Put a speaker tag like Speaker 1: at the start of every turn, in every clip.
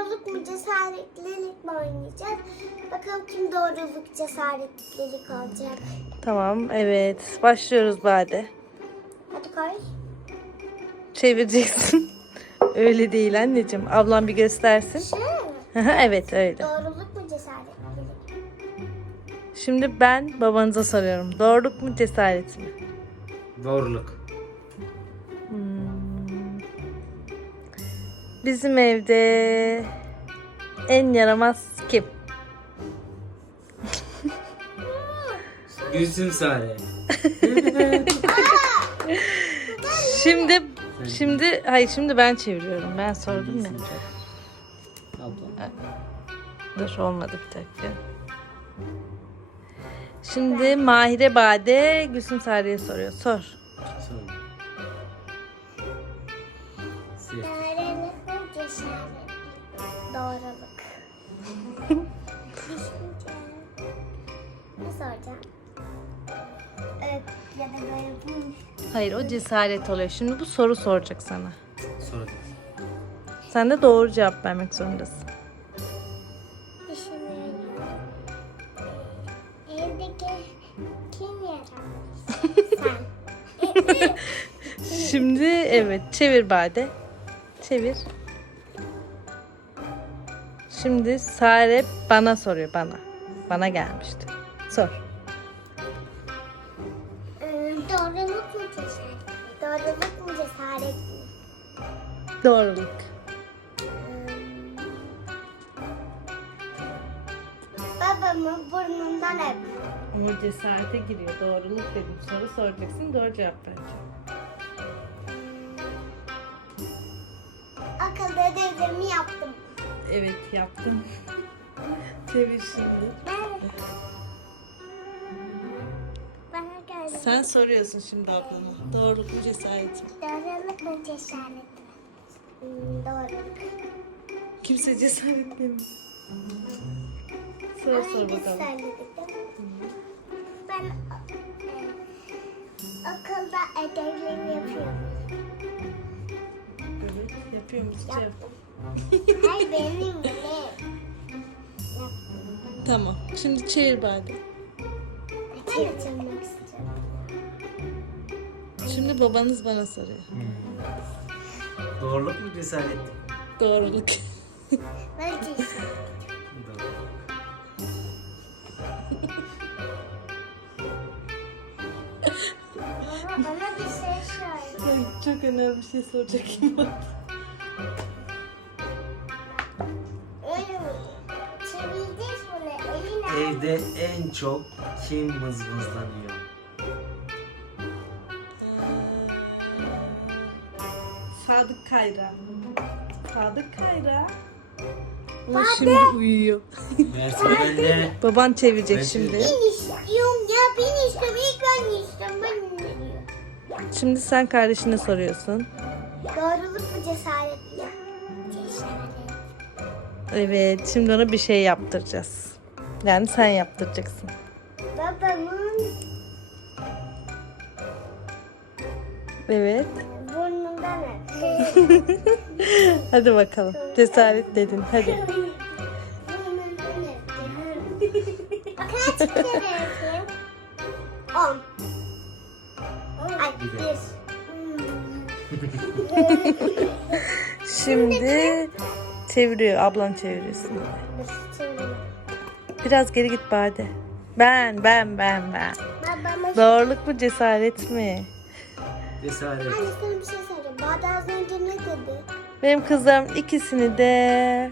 Speaker 1: doğruluk mu cesaretlilik mi oynayacağız? Bakalım kim doğruluk cesaretlilik olacak.
Speaker 2: Tamam, evet. Başlıyoruz Bade.
Speaker 1: Hadi koy.
Speaker 2: Çevireceksin. Öyle değil anneciğim. Ablam bir göstersin.
Speaker 1: Şöyle mi?
Speaker 2: Evet, öyle.
Speaker 1: Doğruluk mu cesaretlilik?
Speaker 2: Şimdi ben babanıza soruyorum. Doğruluk mu, cesaret mi?
Speaker 3: Doğruluk.
Speaker 2: Bizim evde en yaramaz kim?
Speaker 3: Gülsüm Sare.
Speaker 2: Şimdi ben çeviriyorum. Ben sordum ya.
Speaker 3: Abla.
Speaker 2: Dur, olmadı, bir dakika. Şimdi Mahire Bade Gülsüm Sare'ye soruyor. Sor.
Speaker 3: Sorun. Sil.
Speaker 1: Doğruluk mu cesaretlilik? Doğruluk. Düşünce. Ne soracağım? Evet ya da böyle bu.
Speaker 2: Hayır, o cesaret oluyor. Şimdi bu soru soracak sana.
Speaker 3: Sorun.
Speaker 2: Sen de doğru cevap vermek zorundasın.
Speaker 1: Düşünüyorum. Evdeki kim yaratmış? Sen.
Speaker 2: Şimdi evet, çevir Bade. Çevir. Şimdi Sare bana soruyor, bana. Bana gelmişti. Sor.
Speaker 1: Doğruluk mu cesaret? Doğruluk mu cesaret mi?
Speaker 2: Doğruluk.
Speaker 1: Babamın burnundan öp.
Speaker 2: Ama cesarete giriyor. Doğruluk dedim. Soru soracaksın. Doğru cevap vereceksin.
Speaker 1: Akıl ödevlerimi yaptım.
Speaker 2: Evet, yaptım. Çevir şimdi.
Speaker 1: Bana geldi.
Speaker 2: Sen soruyorsun şimdi ablana. Doğruluk mu, cesaret mi?
Speaker 1: Doğruluk mu cesaret mi? Doğruluk.
Speaker 2: Kimse cesaret demiyor. Sor bakalım.
Speaker 1: Söyledik. Ben okulda ödevlerimi yapıyorum.
Speaker 2: Evet, yapıyor musun? Cevap.
Speaker 1: Yaptım. Hayır benim bile.
Speaker 2: Tamam. Şimdi çevir Bade.
Speaker 1: Ben de çalmak istiyorum.
Speaker 2: Şimdi babanız bana soruyor.
Speaker 3: Doğruluk mu cesaret?
Speaker 2: Doğruluk.
Speaker 1: Ben cesaret.
Speaker 3: Doğruluk.
Speaker 1: Bana bir şey söyle.
Speaker 2: Çok önemli bir şey soracak kim var?
Speaker 1: Öyle mi? Çevireceğiz bunu. Eline.
Speaker 3: Evde en çok kim mızmızlanıyor?
Speaker 2: Sadık Kayra. Sadık Kayra. Ama şimdi uyuyor.
Speaker 3: Merteben'de
Speaker 2: Baban çevirecek
Speaker 3: Ben
Speaker 2: şimdi.
Speaker 1: Ben istiyorum ya. Ben istiyorum. İlk ben istiyorum. Ben istiyorum.
Speaker 2: Şimdi sen kardeşine soruyorsun.
Speaker 1: Doğruluk mu cesaret mi? Cesaret.
Speaker 2: Evet, şimdi ona bir şey yaptıracağız. Yani sen yaptıracaksın.
Speaker 1: Babamın
Speaker 2: Evet.
Speaker 1: burnundan öp.
Speaker 2: Hadi bakalım. Cesaret dedin. Hadi.
Speaker 1: Burnundan öp. Kaç kere öpeyim? 10. Ay
Speaker 3: Bir de.
Speaker 1: 1.
Speaker 2: Şimdi çeviriyor. Ablan çeviriyorsun. Biraz geri git Bade. Ben.
Speaker 1: Babama
Speaker 2: Doğruluk mu, cesaret mi?
Speaker 3: cesaret.
Speaker 1: Anne sana bir şey söyleyeceğim. Bade az önce ne dedi?
Speaker 2: Benim kızlarım ikisini de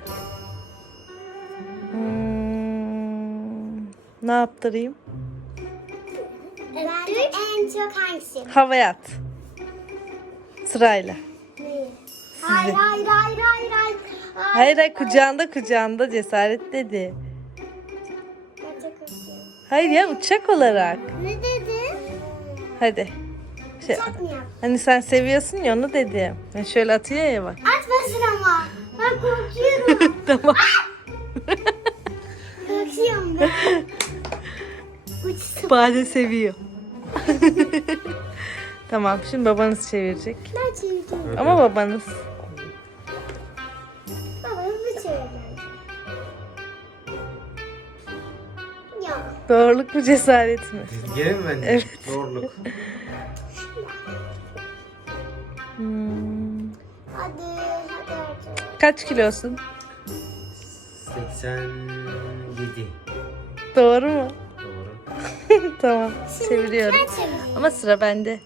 Speaker 2: ne yaptırayım?
Speaker 1: Ben en çok hangisi?
Speaker 2: Havaya at. Sırayla.
Speaker 1: Hayır.
Speaker 2: Hayır, kucağında cesaret dedi.
Speaker 1: Ben çok üzüldüm.
Speaker 2: Hayır ya, uçak olarak.
Speaker 1: Ne dedi?
Speaker 2: Hadi. Şey,
Speaker 1: Çok mu yaptın?
Speaker 2: hani sen seviyorsun ya, onu dedim. Ben şöyle atıyor ya bak.
Speaker 1: Atmasın ama. Ben korkuyorum.
Speaker 2: Tamam.
Speaker 1: Korkuyorum ben. Uçsun.
Speaker 2: Bade seviyor. Tamam, şimdi babanız çevirecek.
Speaker 1: Ben çevireceğim.
Speaker 2: Ama babanız.
Speaker 1: Baba hızlı çevir.
Speaker 2: Doğruluk mu cesaret mi?
Speaker 3: Gene mi ben?
Speaker 2: Evet.
Speaker 3: Doğruluk.
Speaker 2: Hmm.
Speaker 1: Hadi.
Speaker 2: Kaç kilosun?
Speaker 3: 87.
Speaker 2: Doğru mu?
Speaker 3: Doğru.
Speaker 2: Tamam. Çeviriyorum.
Speaker 1: Ben çevireyim.
Speaker 2: Ama sıra bende.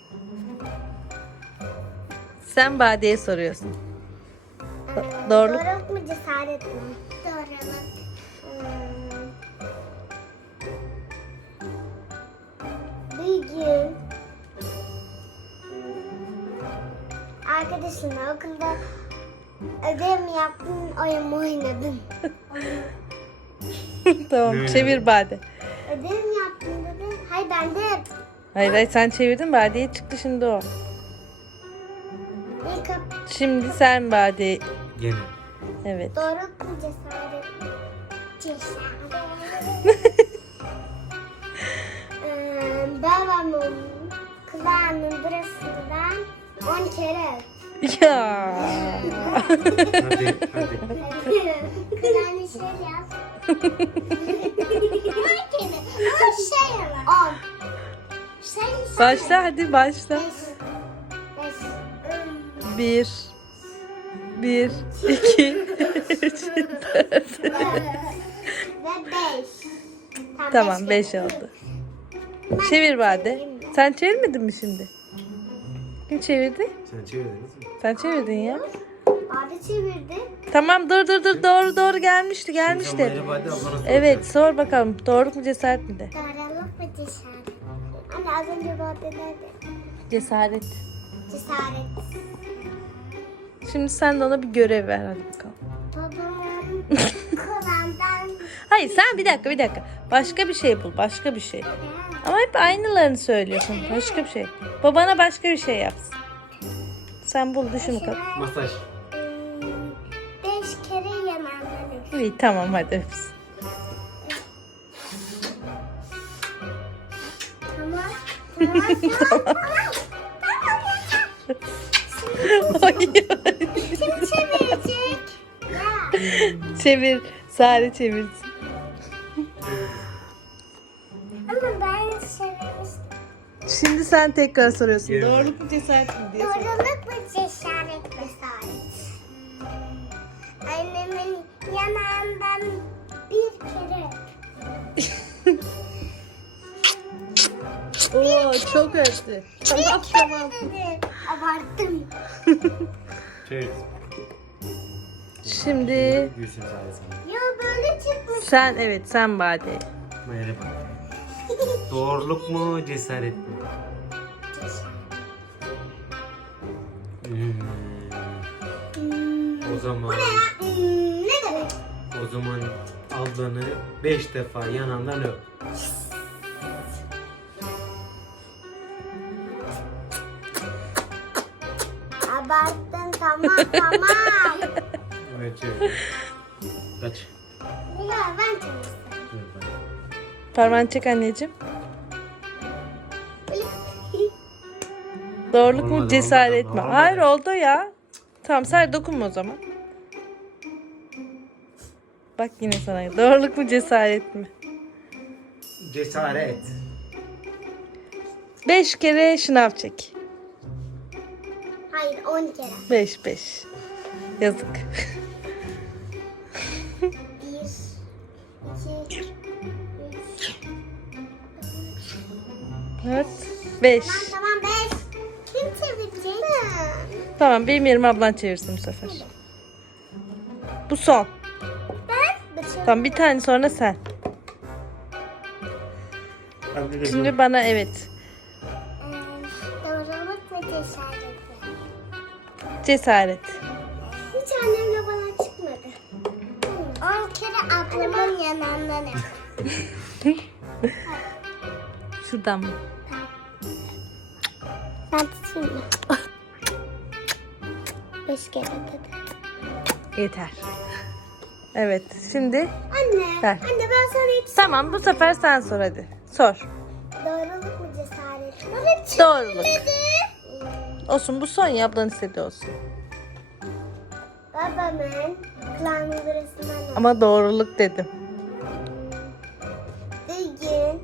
Speaker 2: Sen Bade'ye soruyorsun. Doğruluk.
Speaker 1: Doğruluk mu cesaret mi? Doğruluk. Bir gün arkadaşımla okulda ödev mi yaptın, oyun mu oynadın?
Speaker 2: Tamam.
Speaker 3: Ne?
Speaker 2: Çevir Bade.
Speaker 1: Ödev mi yaptın dedi. Hayır ben de
Speaker 2: Hayır hayır sen çevirdin, Bade'ye çıktı şimdi o.
Speaker 1: bir kap
Speaker 2: Şimdi sen Bade.
Speaker 3: Gene.
Speaker 2: Evet.
Speaker 1: doğruluk mu cesaret mi? Cesaret. Babamın kulağının burasından 10 kere öp.
Speaker 2: Ya.
Speaker 3: Hadi hadi.
Speaker 1: Kulağını şöyle yap. 10 kere. Ama şey ama 10. Sen
Speaker 2: Başla hadi başla.
Speaker 1: 5.
Speaker 2: 1 2 3
Speaker 1: Ve 5.
Speaker 2: Tamam 5 oldu. Çevir Bade. Sen çevirmedin mi şimdi? Kim çevirdi?
Speaker 3: Sen çevirdiniz mi?
Speaker 2: Sen çevirdin ya.
Speaker 1: Abi çevirdi.
Speaker 2: Tamam dur doğru gelmişti.
Speaker 3: Şimdi Bade ablana soracağım.
Speaker 2: Evet sor bakalım doğruluk mu cesaret mi de?
Speaker 1: Doğruluk mu cesaret? Anne az önce bu adı nerede?
Speaker 2: Cesaret.
Speaker 1: Cesaret.
Speaker 2: Şimdi sen de ona bir görev ver hadi bakalım.
Speaker 1: Babamın kulağından
Speaker 2: Hayır sen bir dakika. Başka bir şey bul, başka bir şey. Ama hep aynılarını söylüyorsun. Başka bir şey. Babana başka bir şey yapsın. Sen bul düşün bakalım.
Speaker 3: Masaj.
Speaker 1: 5 kere yanağından öp.
Speaker 2: İyi tamam hadi öpsün.
Speaker 1: Tamam.
Speaker 2: Hayır.
Speaker 1: Kim çevirecek? Ya.
Speaker 2: Çevir. Sare çevirsin.
Speaker 1: Ama ben çevirmiştim.
Speaker 2: Şimdi sen tekrar soruyorsun.
Speaker 3: Gel.
Speaker 2: Doğruluk mu cesaret mi diye sor.
Speaker 1: Doğruluk mu cesaret mi? Annemin yanağından bir kere öp.
Speaker 2: Oo çok öptü. Tamam.
Speaker 1: Dedi. Abarttım.
Speaker 3: Çevir.
Speaker 2: Şimdi
Speaker 3: Gülsün sayesinde.
Speaker 1: Ya böyle çıkmış.
Speaker 2: sen Bade.
Speaker 3: Merhaba. Doğruluk mu cesaret mi? O zaman
Speaker 1: Ne demek?
Speaker 3: o zaman ablanı 5 defa yanından öp.
Speaker 1: Abarttın tamam.
Speaker 3: Evet çevir. Kaç?
Speaker 1: Ya ben çevirdim.
Speaker 3: Evet, hadi.
Speaker 2: Parmağını çek anneciğim. Doğruluk mu
Speaker 3: Olmadı,
Speaker 2: cesaret
Speaker 3: olmadı,
Speaker 2: mi?
Speaker 3: olmadı.
Speaker 2: Hayır oldu ya. Tamam sen dokunma o zaman. Bak yine sana. Doğruluk mu cesaret mi?
Speaker 3: Cesaret.
Speaker 2: 5 kere şınav çek.
Speaker 1: Hayır 10 kere.
Speaker 2: 5. Yazık.
Speaker 1: 1, 2, 3.
Speaker 2: 4, 5.
Speaker 1: Tamam 5. Kim çevirecek?
Speaker 2: Tamam benim yerime ablan çevirsin bu sefer. Bu son.
Speaker 1: Ben.
Speaker 2: Tamam bir tane sonra sen.
Speaker 3: Hadi de
Speaker 2: Şimdi bana evet.
Speaker 1: Doğruluk mu cesaret mi?
Speaker 2: Cesaret.
Speaker 1: Hiç annemle bana çıkmadı. 10 kere ablamın yanağından öp.
Speaker 2: Şuradan mı?
Speaker 1: Ben tutayım mı? 5 kere dedi.
Speaker 2: Yeter. Evet şimdi
Speaker 1: Anne.
Speaker 2: Ver.
Speaker 1: Anne ben sana hiç
Speaker 2: tamam bu sefer sen sor hadi. Sor.
Speaker 1: doğruluk mu cesaret mi? Hep
Speaker 2: Doğruluk.
Speaker 1: dedi.
Speaker 2: Olsun bu son ya ablan istediği olsun.
Speaker 1: Babamın kulağının burasından öp.
Speaker 2: Ama doğruluk dedim.
Speaker 1: Bir gün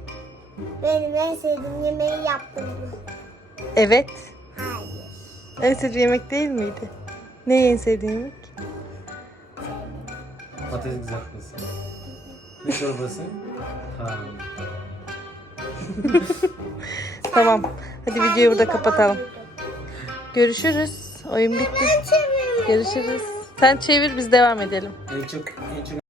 Speaker 1: Benim en sevdiğim yemeği yaptın mı?
Speaker 2: Evet.
Speaker 1: Hayır.
Speaker 2: En sevdiğin yemek değil miydi? Ne en sevdiğin yemek?
Speaker 3: Patates kızartması. Ne çorbası? Tamam.
Speaker 2: Tamam. Hadi
Speaker 1: Sen
Speaker 2: videoyu burada
Speaker 1: değil, babam
Speaker 2: kapatalım.
Speaker 1: yedi.
Speaker 2: Görüşürüz. Oyun bitti.
Speaker 1: Ben çeviriyorum.
Speaker 2: Görüşürüz. Sen çevir biz devam edelim.
Speaker 3: En çok